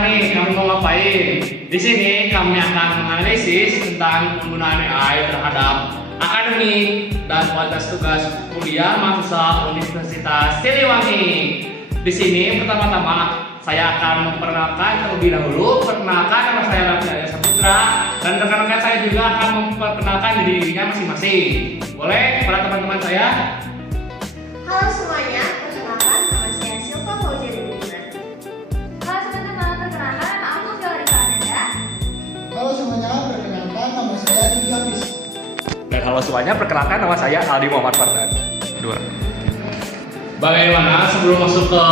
sekarang nih kamu mau ngapain? Di sini kami akan menganalisis tentang penggunaan AI terhadap akademik dan kualitas tugas kuliah mahasiswa Universitas Siliwangi. Di sini pertama-tama saya akan memperkenalkan terlebih dahulu. Perkenalkan, nama saya Raffi Arya Saputra dan rekan-rekan saya juga akan memperkenalkan dirinya masing-masing. Boleh kepada teman-teman saya? Halo semuanya, perkenalkan nama saya Silva Fauzia Dedina. Halo teman-teman, perkenalkan nama aku Fiori Kanada. Halo semuanya, perkenalkan nama saya Yudi Hafiz. Dan halo semuanya, perkenalkan nama saya Aldi Muhammad Fardan. Dua. Bagaimana sebelum masuk ke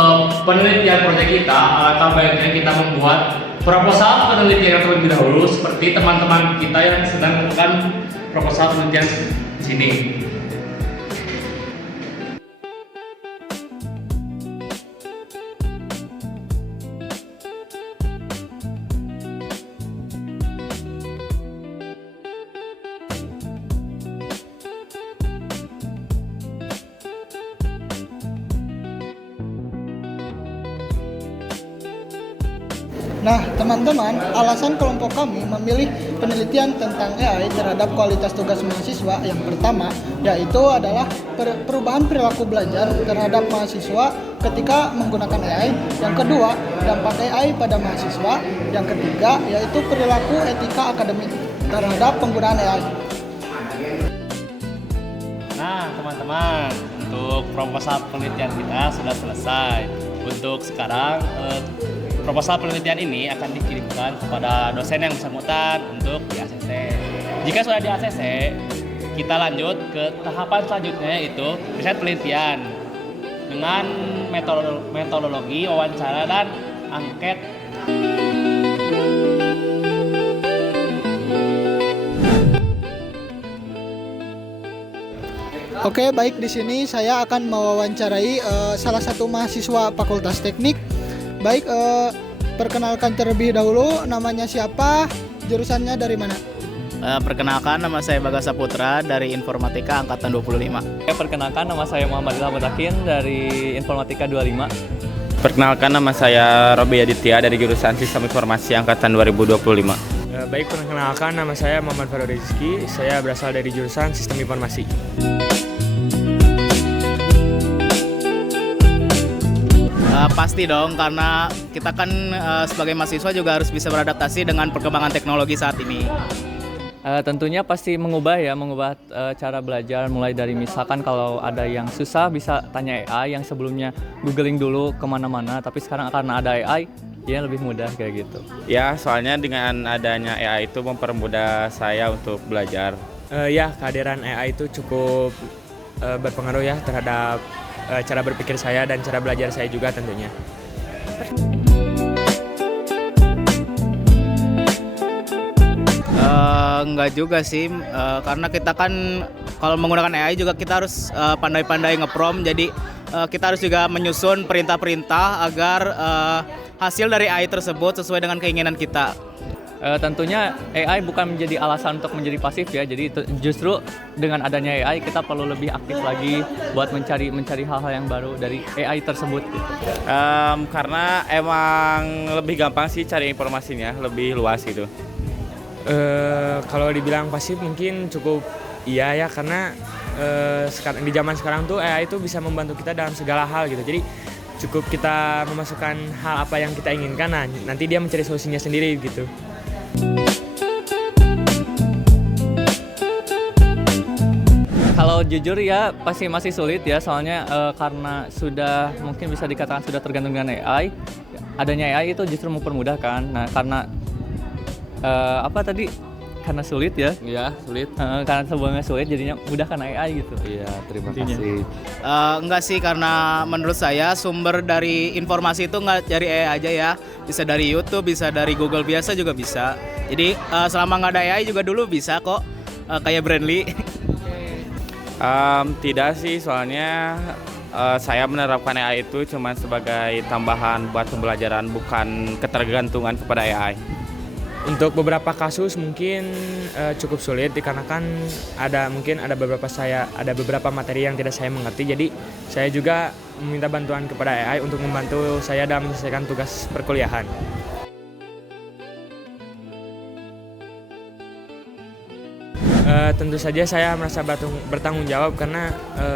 penelitian proyek kita, alangkah baiknya kita membuat proposal penelitian yang terlebih dahulu seperti teman-teman kita yang sedang melakukan proposal penelitian di sini. Nah, teman-teman, alasan kelompok kami memilih penelitian tentang AI terhadap kualitas tugas mahasiswa yang pertama yaitu adalah perubahan perilaku belajar terhadap mahasiswa ketika menggunakan AI. Yang kedua, dampak AI pada mahasiswa. Yang ketiga, yaitu perilaku etika akademik terhadap penggunaan AI. Nah, teman-teman, untuk proposal penelitian kita sudah selesai. Untuk sekarang, proposal penelitian ini akan dikirimkan kepada dosen yang bersangkutan untuk di ACC. Jika sudah di ACC, kita lanjut ke tahapan selanjutnya yaitu riset penelitian dengan metodologi wawancara dan angket. Oke, baik, di sini saya akan mewawancarai salah satu mahasiswa Fakultas Teknik. Baik, perkenalkan terlebih dahulu, namanya siapa, jurusannya dari mana? Perkenalkan, nama saya Bagas Saputra dari Informatika Angkatan 25. Perkenalkan, nama saya Muhammad Ilham Mutakin dari Informatika 25. Perkenalkan, nama saya Robi Aditya dari jurusan Sistem Informasi Angkatan 2025. Baik, perkenalkan, nama saya Muhammad Farul Rizky, saya berasal dari jurusan Sistem Informasi. Pasti dong, karena kita kan sebagai mahasiswa juga harus bisa beradaptasi dengan perkembangan teknologi saat ini. Tentunya pasti mengubah cara belajar, mulai dari misalkan kalau ada yang susah bisa tanya AI, yang sebelumnya googling dulu kemana-mana, tapi sekarang karena ada AI ya lebih mudah kayak gitu. Ya, soalnya dengan adanya AI itu mempermudah saya untuk belajar. Ya, kehadiran AI itu cukup berpengaruh ya terhadap cara berpikir saya dan cara belajar saya juga tentunya. Enggak juga sih, karena kita kan kalau menggunakan AI juga kita harus pandai-pandai nge-prompt, jadi kita harus juga menyusun perintah-perintah agar hasil dari AI tersebut sesuai dengan keinginan kita. Tentunya AI bukan menjadi alasan untuk menjadi pasif ya, jadi justru dengan adanya AI kita perlu lebih aktif lagi buat mencari hal-hal yang baru dari AI tersebut gitu. Karena emang lebih gampang sih cari informasinya, lebih luas gitu. Kalau dibilang pasif mungkin cukup iya ya, karena di zaman sekarang tuh AI itu bisa membantu kita dalam segala hal gitu. Jadi cukup kita memasukkan hal apa yang kita inginkan, nah nanti dia mencari solusinya sendiri gitu. Kalau jujur ya pasti masih sulit ya, soalnya karena sudah mungkin bisa dikatakan sudah tergantung dengan AI. Adanya AI itu justru mempermudahkan. Nah, karena karena sulit ya. Iya, sulit. Karena sebuahnya sulit jadinya mudah karena AI gitu. Iya, terima kasih. Enggak sih, karena menurut saya sumber dari informasi itu nggak dari AI aja ya, bisa dari YouTube, bisa dari Google biasa juga bisa. Jadi selama nggak ada AI juga dulu bisa kok, kayak Brandly. Tidak sih, soalnya saya menerapkan AI itu cuma sebagai tambahan buat pembelajaran, bukan ketergantungan kepada AI. Untuk beberapa kasus mungkin cukup sulit dikarenakan ada beberapa materi yang tidak saya mengerti, jadi saya juga meminta bantuan kepada AI untuk membantu saya dalam menyelesaikan tugas perkuliahan. Tentu saja saya merasa bertanggung jawab karena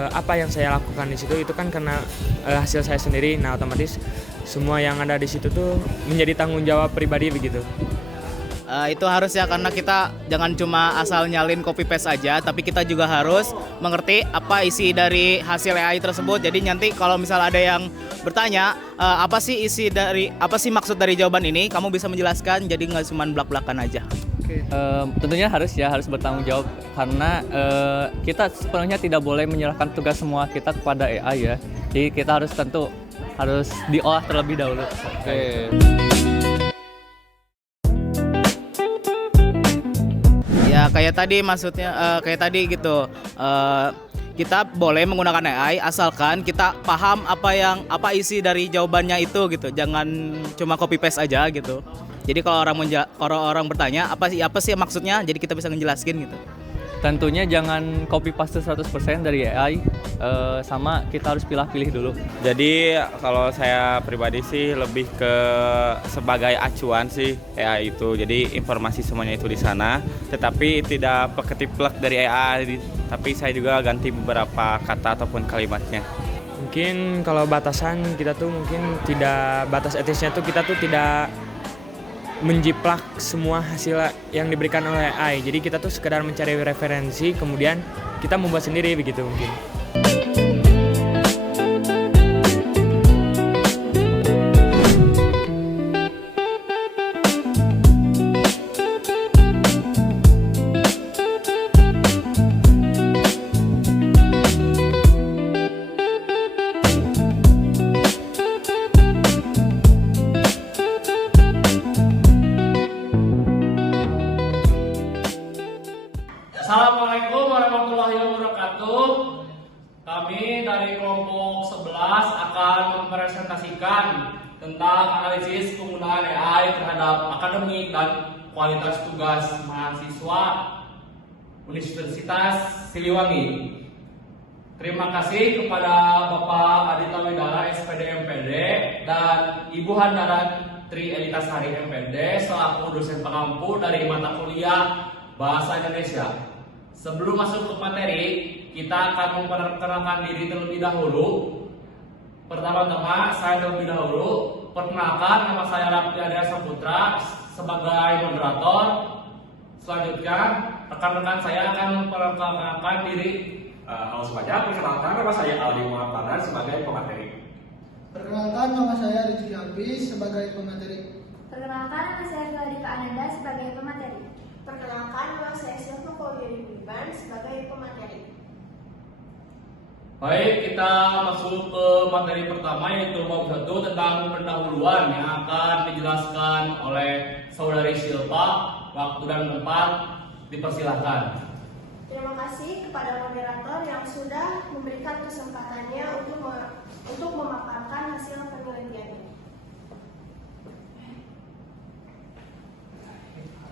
apa yang saya lakukan di situ itu kan karena hasil saya sendiri. Nah, otomatis semua yang ada di situ tuh menjadi tanggung jawab pribadi begitu. Itu harus ya, karena kita jangan cuma asal nyalin copy paste aja, tapi kita juga harus mengerti apa isi dari hasil AI tersebut. Jadi nanti kalau misal ada yang bertanya apa sih maksud dari jawaban ini, kamu bisa menjelaskan, jadi nggak cuma belak-belakan aja. Tentunya harus bertanggung jawab, karena kita sepenuhnya tidak boleh menyerahkan tugas semua kita kepada AI ya. Jadi kita harus diolah terlebih dahulu. Ya kayak tadi maksudnya gitu. Kita boleh menggunakan AI asalkan kita paham apa isi dari jawabannya itu gitu. Jangan cuma copy paste aja gitu. Jadi kalau orang bertanya apa sih maksudnya, jadi kita bisa ngejelaskin gitu. Tentunya jangan copy paste 100% dari AI, sama kita harus pilih-pilih dulu. Jadi kalau saya pribadi sih lebih ke sebagai acuan sih AI itu. Jadi informasi semuanya itu di sana, tetapi tidak ketiplek dari AI. Tapi saya juga ganti beberapa kata ataupun kalimatnya. Mungkin kalau batasan kita tuh mungkin tidak, batas etisnya tuh kita tuh tidak menjiplak semua hasil yang diberikan oleh AI. Jadi kita tuh sekedar mencari referensi, kemudian kita membuat sendiri begitu mungkin. Assalamualaikum warahmatullahi wabarakatuh. Kami dari kelompok 11 akan mempresentasikan tentang analisis penggunaan AI terhadap akademik dan kualitas tugas mahasiswa Universitas Siliwangi. Terima kasih kepada Bapak Adita Widara SPD MPD dan Ibu Handara Tri Elitasari MPD selaku dosen pengampu dari mata kuliah Bahasa Indonesia. Sebelum masuk ke materi, kita akan memperkenalkan diri terlebih dahulu. Pertama-tama, saya terlebih dahulu perkenalkan, nama saya Rapiadya Saputra sebagai moderator. Selanjutnya, rekan-rekan saya akan memperkenalkan diri. Halo semuanya, perkenalkan nama saya Aldi Muhammad sebagai pemateri. Perkenalkan, nama saya Rizky Albis sebagai pemateri. Perkenalkan, nama saya Fadika Ananda sebagai pemateri. Perkenalkan, nama saya Silva Pauliani Biban sebagai pemateri. Baik, kita masuk ke materi pertama, yaitu bab 1 tentang pendahuluan yang akan dijelaskan oleh Saudari Silva. Waktu dan tempat dipersilahkan. Terima kasih kepada moderator yang sudah memberikan kesempatannya untuk memaparkan hasil penelitian ini.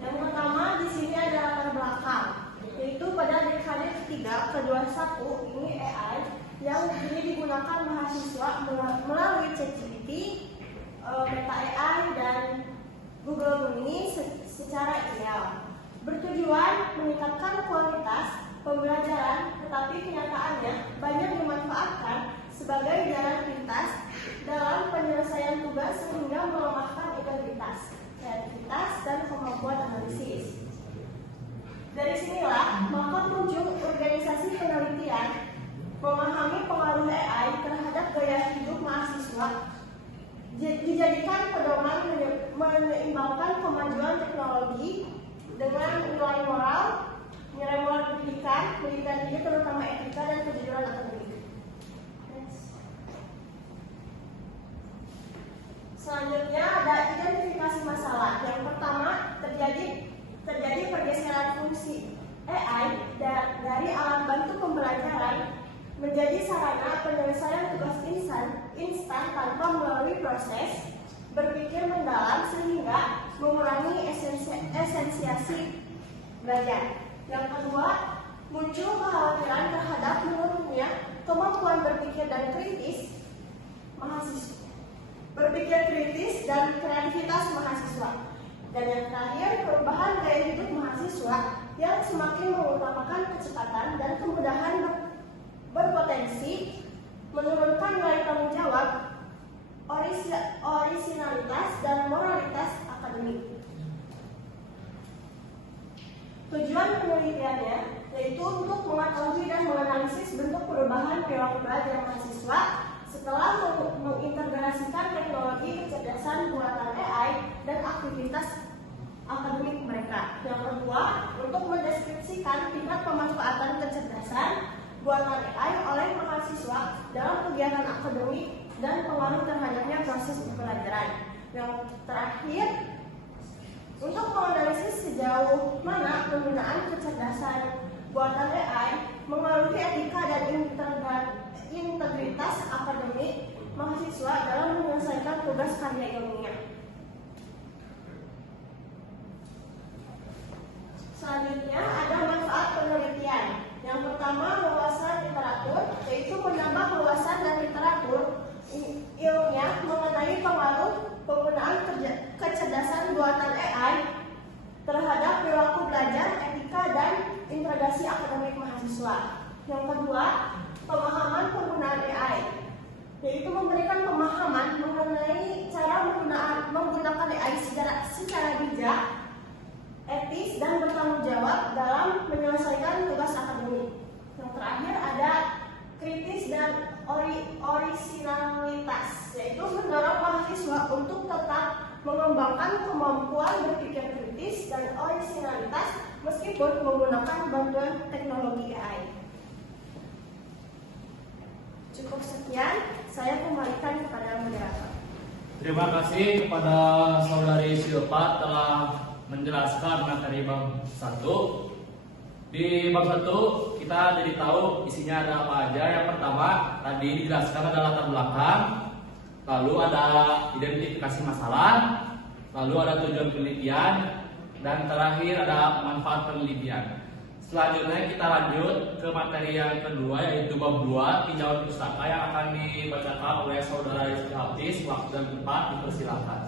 Yang pertama di sini ada latar belakang, yaitu pada dekade ketiga ke-21 ini AI yang kini digunakan mahasiswa melalui ChatGPT, Meta AI dan Google Gemini secara ideal. Bertujuan meningkatkan kualitas pembelajaran, tetapi kenyataannya banyak dimanfaatkan sebagai jalan pintas dalam penyelesaian tugas sehingga melemahkan integritas, kreativitas, dan kemampuan analisis. Dari sinilah maka muncul organisasi penelitian memahami pengaruh AI terhadap gaya hidup mahasiswa, dijadikan pedoman menyeimbangkan kemajuan teknologi dengan nilai moral pendidikan tinggi terutama etika dan kejujuran akademik. Selanjutnya ada identifikasi masalah. Yang pertama, terjadi pergeseran fungsi AI dari alat bantu pembelajaran menjadi sarana penyelesaian tugas instan tanpa melalui proses berpikir mendalam sehingga mengurangi esensiasi belajar. Yang kedua, muncul kekhawatiran terhadap menurunnya kemampuan berpikir dan kritis dan kreativitas mahasiswa. Dan yang terakhir, perubahan gaya hidup mahasiswa yang semakin mengutamakan kecepatan dan kemudahan berpotensi menurunkan nilai tanggung jawab, orisinalitas, dan moralitas akademik. Tujuan penelitiannya yaitu untuk mengetahui dan menganalisis bentuk perubahan perilaku belajar mahasiswa setelah mengintegrasikan teknologi kecerdasan buatan AI dan aktivitas akademik mereka. Yang kedua, untuk mendeskripsikan tingkat pemanfaatan kecerdasan buatan AI oleh mahasiswa dalam kegiatan akademik dan pengaruh terhadapnya proses pembelajaran. Yang terakhir, untuk menganalisis sejauh mana penggunaan kecerdasan buatan AI mengaruhi etika dan integritas akademik mahasiswa dalam menyelesaikan tugas karya ilmiah. Selanjutnya ada manfaat penelitian. Yang pertama, wawasan literatur, yaitu menambah wawasan dan literatur ilmiah mengenai pengaruh penggunaan kecerdasan buatan AI terhadap perilaku belajar, etika, dan integrasi akademik mahasiswa. Yang kedua, pemahaman penggunaan AI, yaitu memberikan pemahaman mengenai cara menggunakan AI secara bijak, etis, dan bertanggung jawab dalam menyelesaikan tugas akademik. Yang terakhir ada kritis dan orisinalitas, yaitu mendorong mahasiswa untuk tetap mengembangkan kemampuan berpikir kritis dan orisinalitas meskipun menggunakan bantuan teknologi AI. Cukup sekian, saya kembalikan kepada moderator. Terima kasih kepada Saudari Silva telah menjelaskan materi bab 1. Di bab 1 kita jadi tahu isinya ada apa aja. Yang pertama tadi dijelaskan ada latar belakang, lalu ada identifikasi masalah, lalu ada tujuan penelitian, dan terakhir ada manfaat penelitian. Selanjutnya kita lanjut ke materi yang kedua, yaitu bab 2 tinjauan pustaka yang akan dibacakan oleh Saudara Rizky Hafiz. Waktu dan tempat dipersilakan.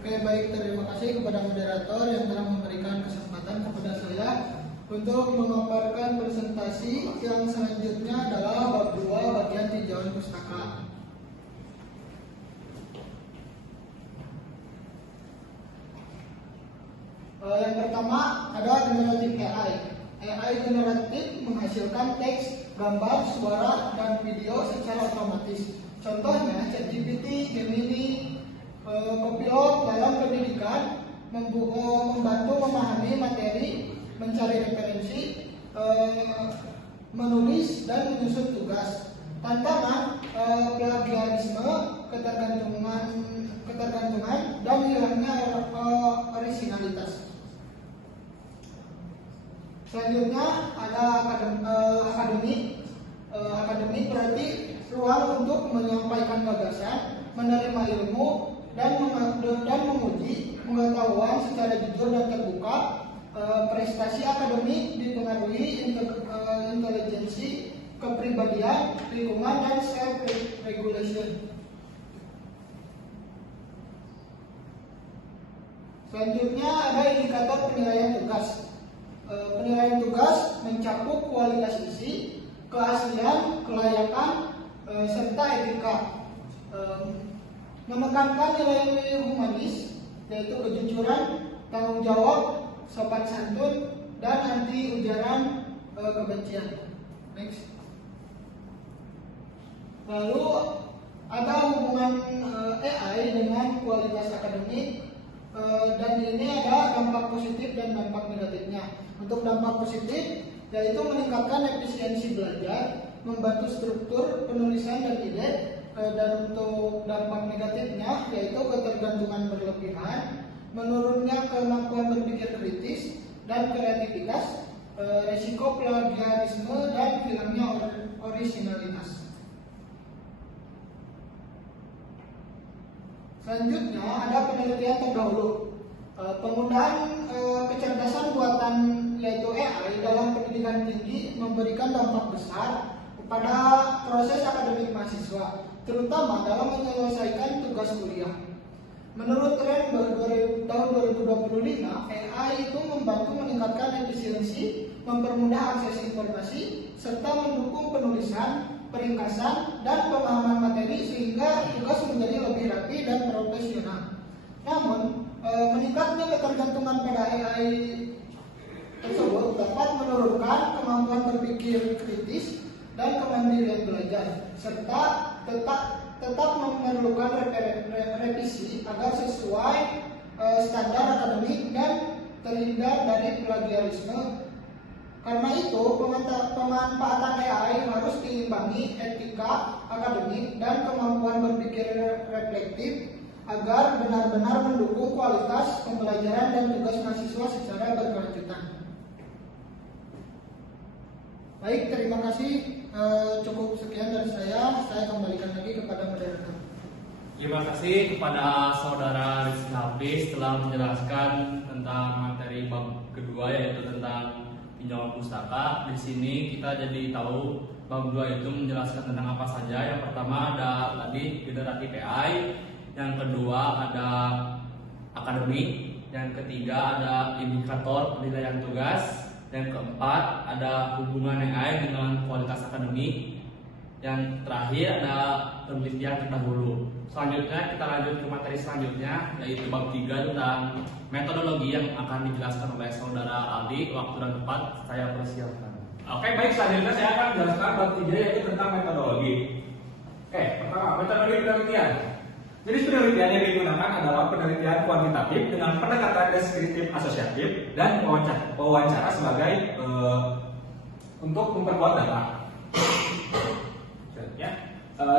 Oke, baik, terima kasih kepada moderator yang telah memberikan kesempatan kepada saya untuk memaparkan presentasi yang selanjutnya adalah bab 2 bagian tinjauan pustaka. Yang pertama ada generatif AI. AI generatif menghasilkan teks, gambar, suara, dan video secara otomatis. Contohnya ChatGPT, Gemini, Copilot dalam pendidikan membantu memahami materi, mencari referensi, menulis, dan menyusun tugas. Tantangan plagiarisme, ketergantungan, dan hilangnya orisinalitas. Selanjutnya ada akademik berarti ruang untuk menyampaikan gagasan, menerima ilmu, dan menguji pengetahuan secara jujur dan terbuka. Prestasi akademik dipengaruhi intelijensi, kepribadian, lingkungan, dan self-regulation. Selanjutnya ada indikator penilaian tugas. Penilaian tugas mencakup kualitas isi, keaslian, kelayakan, serta etika. Menekankan nilai humanis, yaitu kejujuran, tanggung jawab, sopan santun, dan anti ujaran kebencian. Next. Lalu ada hubungan AI dengan kualitas akademik, dan ini ada dampak positif dan dampak negatifnya. Untuk dampak positif yaitu meningkatkan efisiensi belajar, membantu struktur penulisan dan ide, dan untuk dampak negatifnya yaitu ketergantungan berlebihan, menurunnya kemampuan berpikir kritis dan kreativitas, resiko plagiarisme, dan hilangnya orisinalitas. Selanjutnya ada penelitian terdahulu. Penggunaan kecerdasan buatan yaitu AI dalam pendidikan tinggi memberikan dampak besar kepada proses akademik mahasiswa, terutama dalam menyelesaikan tugas kuliah. Menurut tren tahun 2025, AI itu membantu meningkatkan efisiensi, mempermudah akses informasi, serta mendukung penulisan, peringkasan, dan pemahaman materi sehingga tugas menjadi lebih rapi dan profesional. Namun, meningkatnya ketergantungan pada AI tersebut dapat menurunkan kemampuan berpikir kritis dan kemandirian belajar, serta tetap memerlukan revisi agar sesuai standar akademik dan terhindar dari plagiarisme. Karena itu, pemanfaatan AI harus diimbangi etika akademik dan kemampuan berpikir reflektif agar benar-benar mendukung kualitas pembelajaran dan tugas mahasiswa secara berkelanjutan. Baik, terima kasih. Cukup sekian dari saya. Saya kembalikan lagi kepada moderator. Terima kasih kepada Saudara Rizky Hafiz telah menjelaskan tentang materi bab kedua, yaitu tentang pinjaman pustaka. Di sini kita jadi tahu bab 2 itu menjelaskan tentang apa saja. Yang pertama ada tadi generatif AI, yang kedua ada akademik, yang ketiga ada indikator penilaian tugas, yang keempat ada hubungan AI dengan kualitas akademik, yang terakhir ada penelitian terdahulu. Selanjutnya kita lanjut ke materi selanjutnya, yaitu bab 3 tentang metodologi yang akan dijelaskan oleh Saudara Aldi. Waktu dan tempat saya persilakan. Oke, baik, selanjutnya saya akan menjelaskan bab 3 yaitu tentang metodologi. Oke, pertama metodologi penelitian. Jadi penelitian yang digunakan adalah penelitian kuantitatif dengan pendekatan deskriptif asosiatif dan wawancara sebagai untuk memperkuat data.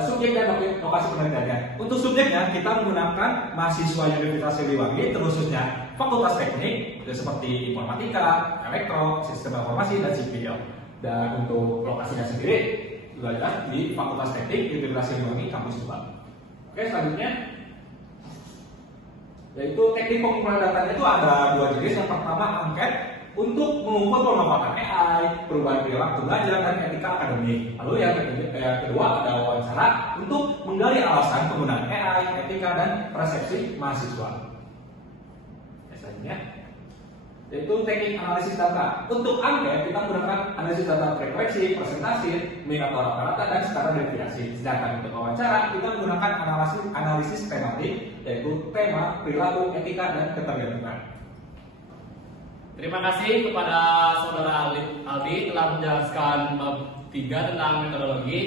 Subjek dan lokasi penelitiannya. Untuk subjeknya kita menggunakan mahasiswa Universitas Siliwangi, khususnya Fakultas Teknik seperti informatika, elektro, sistem informasi, dan sipil. Dan untuk lokasinya sendiri juga ada di Fakultas Teknik Universitas Siliwangi kampus Subang. Oke, selanjutnya yaitu teknik pengumpulan datanya itu ada 2 jenis. Yang pertama angket untuk mengukur pemanfaatan AI, perubahan perilaku belajar, dan etika akademik. Lalu yang kedua ada wawancara untuk menggali alasan penggunaan AI, etika, dan persepsi mahasiswa. Selanjutnya yaitu teknik analisis data. Untuk angket kita menggunakan analisis data frekuensi, presentasi, minat rata-rata, dan standar deviasi. Sedangkan untuk wawancara kita menggunakan analisis tematik, yaitu tema, perilaku, etika, dan ketergantungan. Terima kasih kepada Saudara Aldi telah menjelaskan bab 3 tentang metodologi.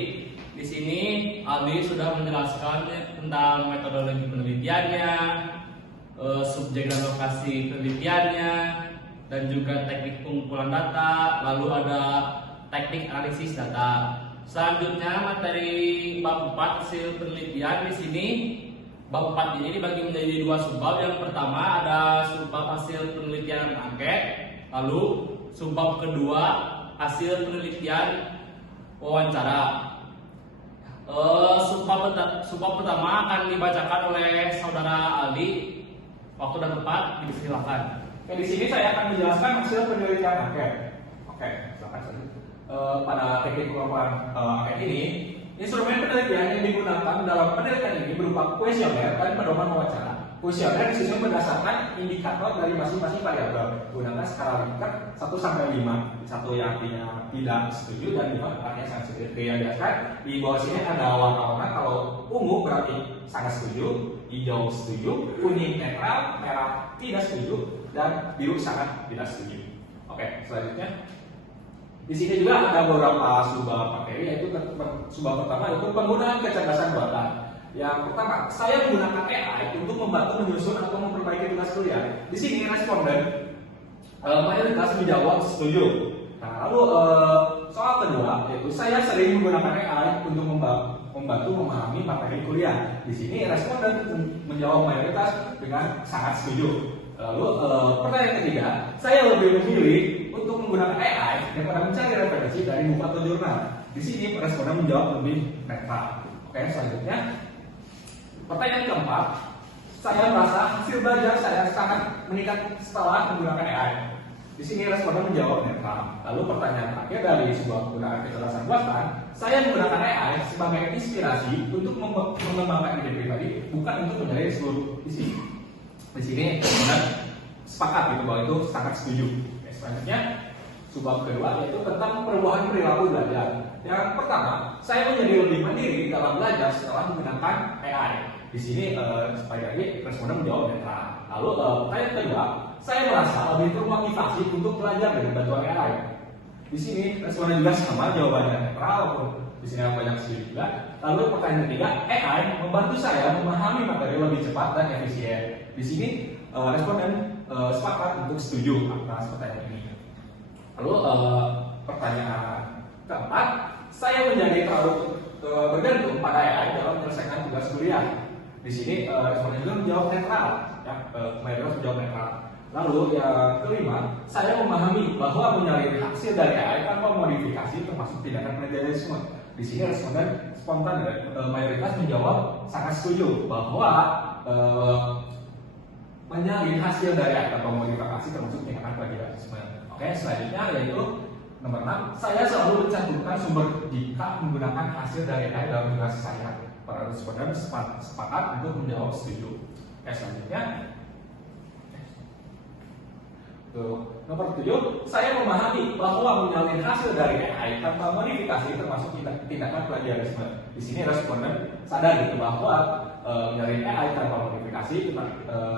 Di sini Aldi sudah menjelaskan tentang metodologi penelitiannya, subjek dan lokasi penelitiannya, dan juga teknik pengumpulan data, lalu ada teknik analisis data. Selanjutnya materi bab 4 hasil penelitian. Di sini bab 4 ini dibagi menjadi 2 subbab. Yang pertama ada subbab hasil penelitian angket, lalu subbab kedua hasil penelitian wawancara. Subbab pertama akan dibacakan oleh Saudara Aldi. Waktu dan tempat dipersilakan. Oke, di sini saya akan menjelaskan hasil penelitian angket. Oke, silakan saja. Pada teknik pengumpulan angket ini, instrumen penelitian yang digunakan dalam penelitian ini berupa kuesioner dan pedoman wawancara. Kuesioner disusun berdasarkan indikator dari masing-masing variabel menggunakan skala Likert 1 sampai 5. 1 yang artinya tidak setuju dan 5 artinya sangat setuju. Yang jelaskan di bawah sini ada warna-warna. Kalau ungu berarti sangat setuju, hijau setuju, kuning netral, merah tidak setuju, dan biru sangat tidak setuju. Oke, selanjutnya di sini juga ada beberapa subbab materi, yaitu subbab pertama yaitu penggunaan kecerdasan buatan. Yang pertama, saya menggunakan AI untuk membantu menyusun atau memperbaiki tugas kuliah. Di sini responden mayoritas menjawab setuju. Nah, lalu soal kedua yaitu saya sering menggunakan AI untuk membantu memahami materi kuliah. Di sini responden menjawab mayoritas dengan sangat setuju. Lalu pertanyaan ketiga, saya lebih memilih untuk menggunakan AI daripada mencari referensi dari buku atau jurnal. Di sini responden menjawab lebih netral. Oke, selanjutnya pertanyaan keempat, saya merasa hasil belajar saya sangat meningkat setelah menggunakan AI. Di sini responden menjawab netral. Lalu pertanyaan terakhir dari sebuah penggunaan kecerdasan buatan, saya menggunakan AI sebagai inspirasi untuk mengembangkan ide pribadi, bukan untuk mencari seluruh isi. Di sini benar sepakat gitu bahwa itu sangat setuju. Oke, selanjutnya subbab kedua yaitu tentang perubahan perilaku belajar. Yang pertama, saya menjadi lebih mandiri dalam belajar setelah menggunakan AI. Di sini supaya lagi responden menjawab netral. Lalu pertanyaan kedua, saya merasa lebih termotivasi untuk belajar dengan bantuan AI. Di sini responden juga sama jawabannya netral, di sini banyak setuju juga. Lalu pertanyaan ketiga, AI membantu saya memahami materi lebih cepat dan efisien. Di sini responden sepakat untuk setuju atas pertanyaan ini. Lalu pertanyaan keempat, saya menjadi terlalu bergantung pada AI dalam menyelesaikan tugas kuliah. Di sini responden juga menjawab netral, ya, mayoritas menjawab netral. Lalu yang kelima, saya memahami bahwa menyalin hasil dari AI tanpa modifikasi termasuk tindakan plagiarisme. Di sini responden spontan dan mayoritas menjawab sangat setuju bahwa menyalin hasil dari AI tanpa modifikasi termasuk tindakan plagiarisme. Oke, selanjutnya yaitu nomor 6, saya selalu mencantumkan sumber jika menggunakan hasil dari AI dalam tugas saya. Para responden sepakat untuk menjawab setuju. Oke, selanjutnya nomor 7, saya memahami bahwa menyalin hasil dari AI tanpa modifikasi termasuk tindakan plagiarisme. Di sini responden sadar gitu bahwa menyalin AI tanpa modifikasi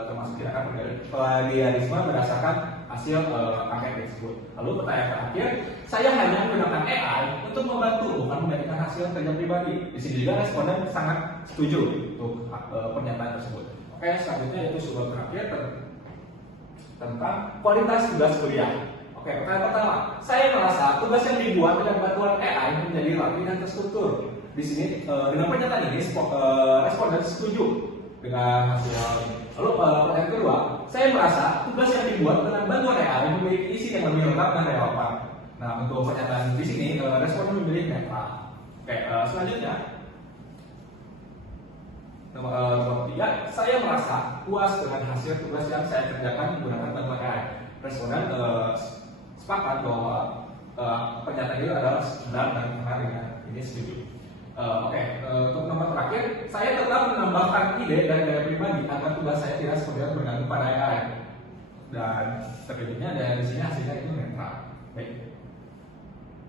termasuk tindakan plagiarisme berdasarkan hasil paket tersebut. Lalu pertanyaan terakhir, saya hanya menggunakan AI untuk membantu bukan menjadikan hasil kerja pribadi. Di sini juga responden sangat setuju untuk pernyataan tersebut. Oke, selanjutnya yaitu subbab terakhir tentang kualitas tugas kuliah. Oke, pertanyaan pertama, saya merasa tugas yang dibuat dengan bantuan AI menjadi rapi dan terstruktur. Di sini dengan pernyataan ini responden setuju dengan hasil. Lalu pertanyaan kedua, saya merasa tugas yang dibuat dengan bantuan AI memiliki isi yang lebih lengkap dan relevan. Nah, untuk pernyataan di sini responden memilih netral. Oke, selanjutnya nomor 3, saya merasa puas dengan hasil tugas yang saya kerjakan menggunakan bantuan AI. Responden sepakat bahwa pernyataan itu adalah benar dan benar, ini setuju. Untuk nomor terakhir, saya tetap menambahkan ide dan gaya pribadi agar tugas saya tidak sepenuhnya bergantung pada AI. Dan terjadinya dari sini hasilnya itu netral. Baik.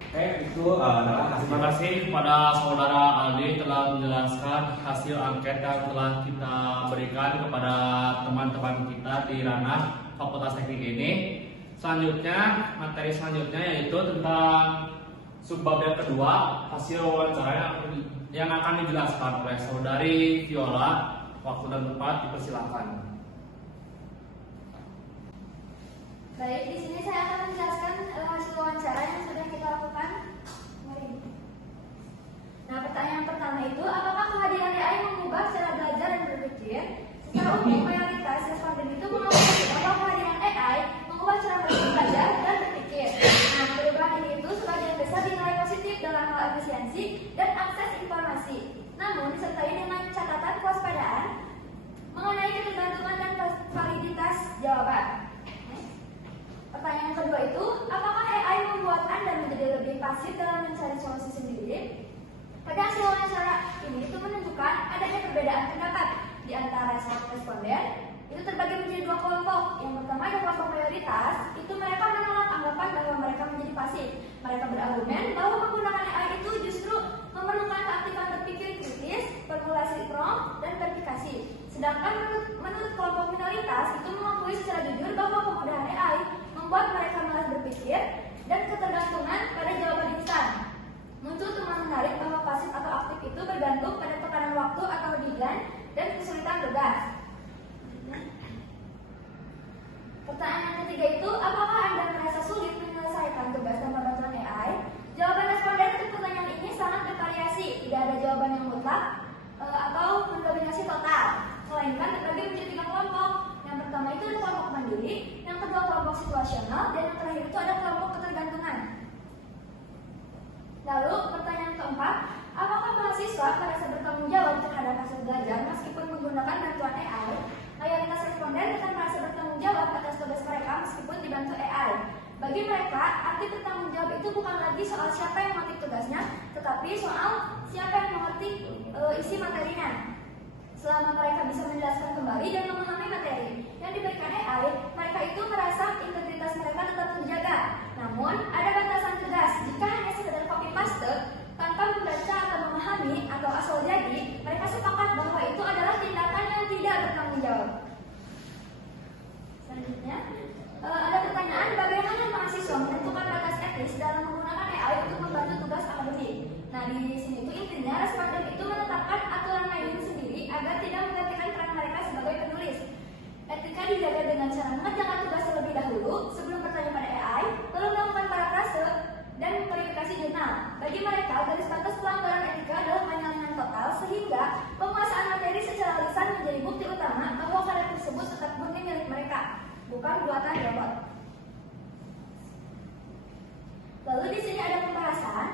Oke, itu adalah hasil. Terima kasih kepada saudara Aldi telah menjelaskan hasil angket yang telah kita berikan kepada teman-teman kita di ranah Fakultas Teknik ini. Selanjutnya, materi selanjutnya yaitu tentang subbab yang kedua, hasil wawancara yang akan dijelaskan oleh saudari Viola. Waktu dan tempat dipersilakan. Baik, di sini saya akan menjelaskan hasil wawancara yang sudah kita lakukan. Nah, pertanyaan pertama itu, apakah kehadiran AI mengubah cara belajar dan berpikir? Secara umum, mayoritas responden itu mengakui bahwa kehadiran AI mengubah cara mereka belajar dan berpikir. Nah, perubahan ini itu sebagian besar dinilai positif dalam hal efisiensi dan akses informasi. Namun, disertai dengan catatan kewaspadaan mengenai ketergantungan dan validitas jawaban. Pertanyaan kedua itu, apakah AI membuat Anda menjadi lebih pasif dalam mencari solusi sendiri? Pada hasil wawancara ini itu menunjukkan adanya perbedaan pendapat di antara salah responden. Itu terbagi menjadi dua kelompok. Yang pertama ada kelompok mayoritas, itu mereka menolak anggapan bahwa mereka menjadi pasif. Mereka berargumen bahwa menggunakan AI itu justru memerlukan keaktifan berpikir kritis, formulasi prompt, dan verifikasi. Sedangkan menurut kelompok minoritas itu mengakui secara jujur bahwa kemudahan AI membuat mereka malas berpikir dan ketergantungan pada jawaban instan. Muncul temuan menarik bahwa pasif atau aktif itu bergantung pada tekanan waktu atau deadline dan kesulitan tugas. Pertanyaan yang ketiga itu, apakah Anda merasa sulit menyelesaikan tugas tanpa bantuan AI? Jawaban responden untuk pertanyaan ini sangat bervariasi, tidak ada jawaban yang mutlak atau mendominasi total, melainkan terbagi menjadi 3 kelompok. Yang pertama itu ada kelompok mandiri, yang kedua kelompok situasional, dan yang terakhir itu ada kelompok ketergantungan. Lalu pertanyaan keempat, apakah mahasiswa merasa bertanggung jawab terhadap hasil belajar meskipun menggunakan bantuan AI? Mayoritas responden akan merasa bertanggung jawab atas tugas mereka meskipun dibantu AI. Bagi mereka, arti bertanggung jawab itu bukan lagi soal siapa yang mengerti tugasnya, tetapi soal siapa yang mengerti isi materinya. Selama mereka bisa menjelaskan kembali dan memahami materi yang diberikan AI, mereka itu merasa integritas mereka tetap terjaga. Namun, ada batasan tegas jika hanya sekedar copy paste tanpa membaca atau memahami atau asal jadi, mereka sepakat bahwa itu adalah tindakan yang tidak bertanggung jawab. Selanjutnya, ada pertanyaan bagaimana mahasiswa menentukan batas etis dalam menggunakan AI untuk membantu tugas akademik. Nah, di sini itu intinya respondent itu menetapkan aturan main sendiri agar tidak menggantikan peran mereka sebagai penulis. Etika dijaga dengan cara mengerjakan tugas terlebih dahulu sebelum bertanya pada AI, lalu melakukan parafrase dan verifikasi jurnal. Bagi mereka, garis batas pelanggaran etika adalah penyalahan total sehingga penguasaan materi secara lisan menjadi bukti utama bahwa karya tersebut tetap murni milik mereka, bukan buatan robot. Lalu di sini ada pembahasan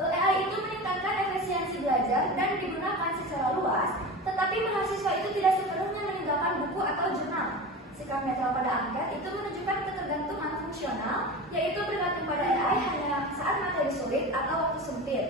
AI itu meningkatkan efisiensi belajar dan digunakan secara luas, tetapi mahasiswa itu tidak sepenuhnya meninggalkan buku atau jurnal. Sikap netral pada angket itu menunjukkan ketergantungan fungsional, yaitu bergantung pada AI hanya saat materi sulit atau waktu sempit.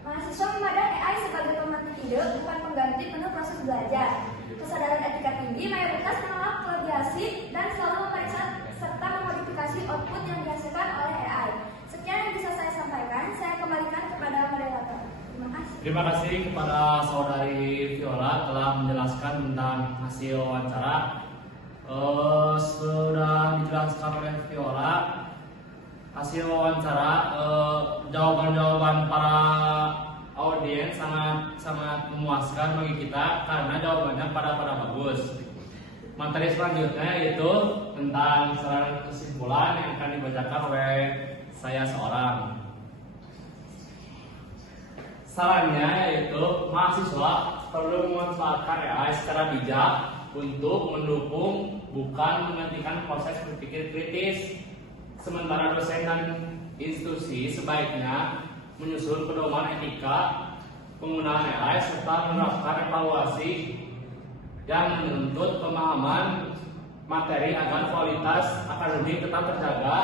Mahasiswa memandang AI sebagai pemantik ide, bukan pengganti penuh proses belajar. Kesadaran etika tinggi mayoritas menolak plagiasi dan selalu memeriksa serta memodifikasi output yang dihasilkan oleh AI. Sekian yang bisa saya sampaikan, saya kembalikan kepada moderator. Terima kasih. Terima kasih kepada saudari Viola telah menjelaskan tentang hasil wawancara. Sudah dijelaskan oleh Viola hasil wawancara, jawaban-jawaban para audiens sangat memuaskan bagi kita karena jawabannya pada bagus. Materi selanjutnya yaitu tentang saran kesimpulan yang akan dibacakan oleh saya seorang. Sarannya yaitu mahasiswa perlu memanfaatkan AI secara bijak untuk mendukung bukan menggantikan proses berpikir kritis. Sementara dosen dan institusi sebaiknya menyusun pedoman etika penggunaan AI serta menerapkan evaluasi yang menuntut pemahaman materi agar kualitas akademik tetap terjaga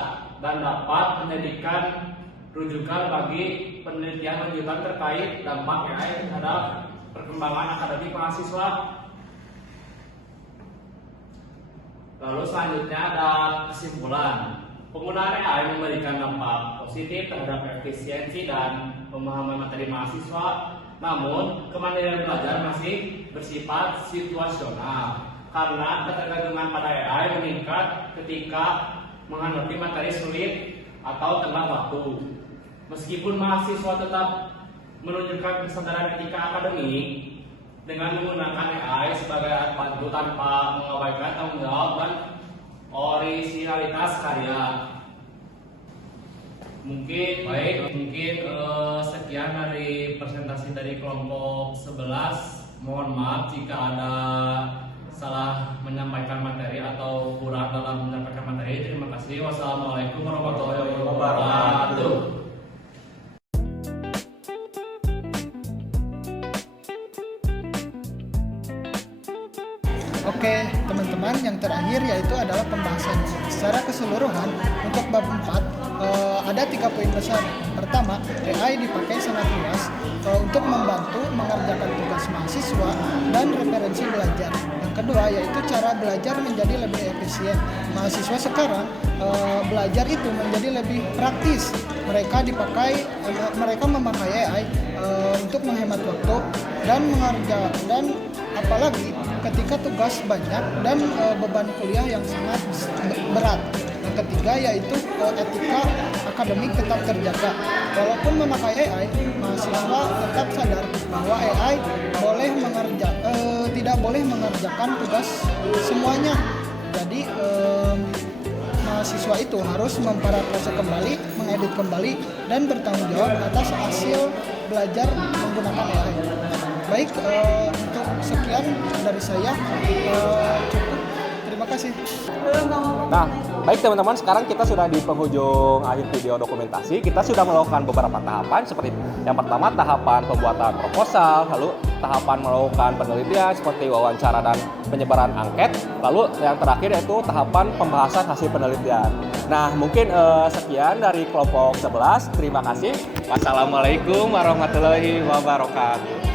dan dapat menjadikan rujukan bagi penelitian lanjutan terkait dampak AI terhadap perkembangan akademik mahasiswa. Lalu selanjutnya ada kesimpulan. Penggunaan AI memberikan dampak positif terhadap efisiensi dan pemahaman materi mahasiswa, namun kemandirian belajar masih bersifat situasional karena ketergantungan pada AI meningkat ketika menghadapi materi sulit atau tenggang waktu. Meskipun mahasiswa tetap menunjukkan kesadaran etika akademik dengan menggunakan AI sebagai alat bantu tanpa mengabaikan tanggung jawab dan orisinalitas karya. Mungkin sekian dari presentasi dari kelompok 11. Mohon maaf jika ada salah menyampaikan materi atau kurang dalam menyampaikan materi. Terima kasih. Wassalamualaikum warahmatullahi wabarakatuh. Oke, teman-teman, yang terakhir yaitu adalah pembahasan secara keseluruhan untuk bab 4. Ada 3 poin besar. Pertama, AI dipakai sangat luas untuk membantu mengerjakan tugas mahasiswa dan referensi belajar. Yang kedua yaitu cara belajar menjadi lebih efisien. Mahasiswa sekarang belajar itu menjadi lebih praktis. Mereka memakai AI untuk menghemat waktu dan apalagi ketika tugas banyak dan beban kuliah yang sangat berat. Yang ketiga yaitu etika akademik tetap terjaga. Walaupun memakai AI, mahasiswa tetap sadar bahwa AI tidak boleh mengerjakan tugas semuanya. Jadi mahasiswa itu harus memparafrase kembali, mengedit kembali, dan bertanggung jawab atas hasil belajar menggunakan AI. Baik, untuk sekian dari saya cukup. Terima kasih. Nah, baik teman-teman, sekarang kita sudah di penghujung akhir video dokumentasi. Kita sudah melakukan beberapa tahapan seperti yang pertama tahapan pembuatan proposal, lalu tahapan melakukan penelitian seperti wawancara dan penyebaran angket, lalu yang terakhir yaitu tahapan pembahasan hasil penelitian. Nah, mungkin sekian dari kelompok 11. Terima kasih. Wassalamualaikum warahmatullahi wabarakatuh.